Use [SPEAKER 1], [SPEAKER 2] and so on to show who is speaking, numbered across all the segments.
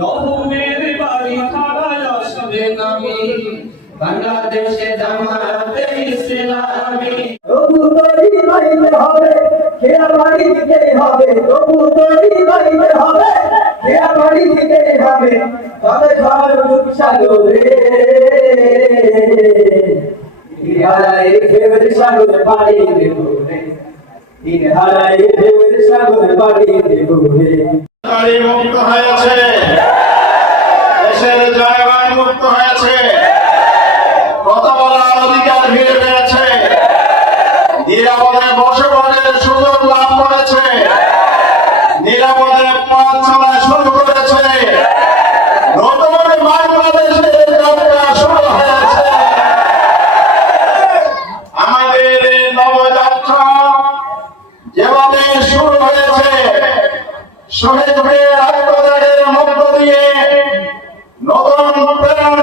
[SPEAKER 1] রহমের বাড়ি খাবার আসবে নামি। বাংলাদেশে জামাতে ইসলামি।
[SPEAKER 2] তবু তৈরি বাইরে হবে খেয়া বাড়ি দিতে হবে। তবু তৈরি বাইরে হবে খেয়া বাড়ি দিতে হবে। তবে ঘর চালু রে হারাই ফের সাগর পাড়ি দেব রে। হারাই ফের সাগর পাড়ি দেব
[SPEAKER 3] রে। তারে মুক্ত হয়েছে। বসবাসের সুযোগ লাভ করেছে। নিরাপদে পথ চলা শুরু করেছে। নতুন বাংলাদেশের যাত্রা শুরু হয়েছে। আমাদের নবযাত্রা যেভাবে শুরু হয়েছে, শহীদ হয়ে আত্মত্যাগের মধ্য দিয়ে নতুন প্রেরণা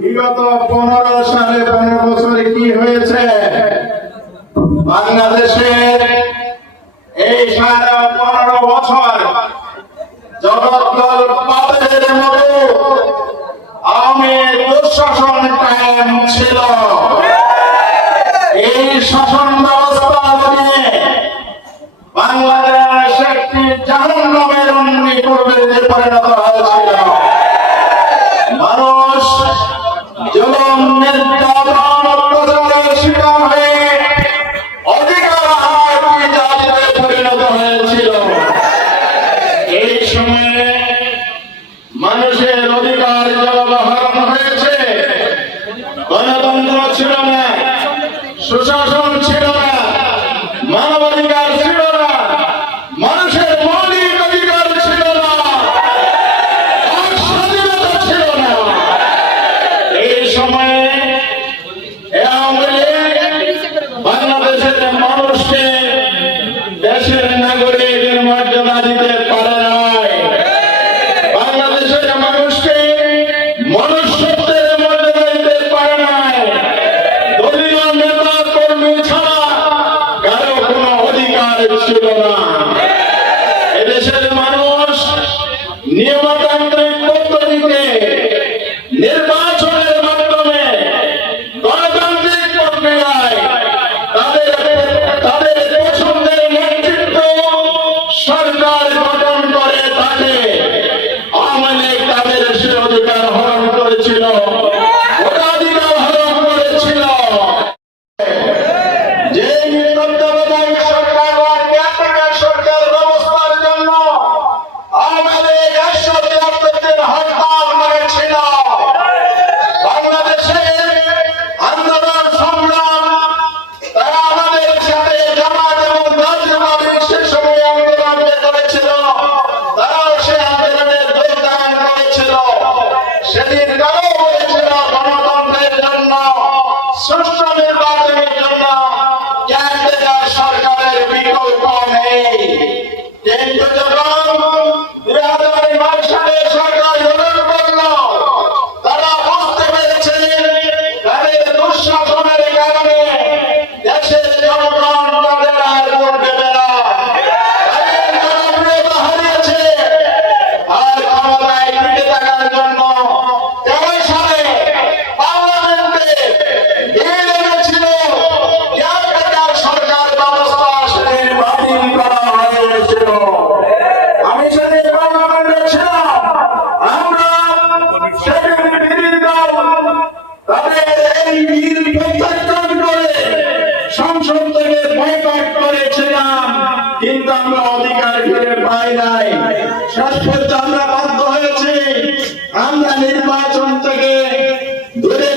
[SPEAKER 3] বিগত পনেরো সালে পনেরো বছরে কি হয়েছে? বাংলাদেশের এই সাড়ে পনেরো বছর জগদ্দল পাতের মতো আওয়ামী দুঃশাসন কায়েম ছিল। এই শাসন ব্যবস্থা নিয়ে বাংলাদেশ একটি জাহান্নামের অন্যী পূর্বে পরিণত হয়েছিল মানুষের অধিকার জলবাহন হয়েছে। গণতন্ত্র ছিল না, সুশাসন ছিল না, মানবাধিকার ছিল না, মানুষের মৌলিক অধিকার ছিল না স্বাধীনতা ছিল না। এই সময়ে বাংলাদেশের মানুষকে ছিল না। Você de que আমরা অধিকার ফিরে পাই নাই। শেষ আমরা বাধ্য হয়েছি। আমরা নির্বাচন থেকে দূরে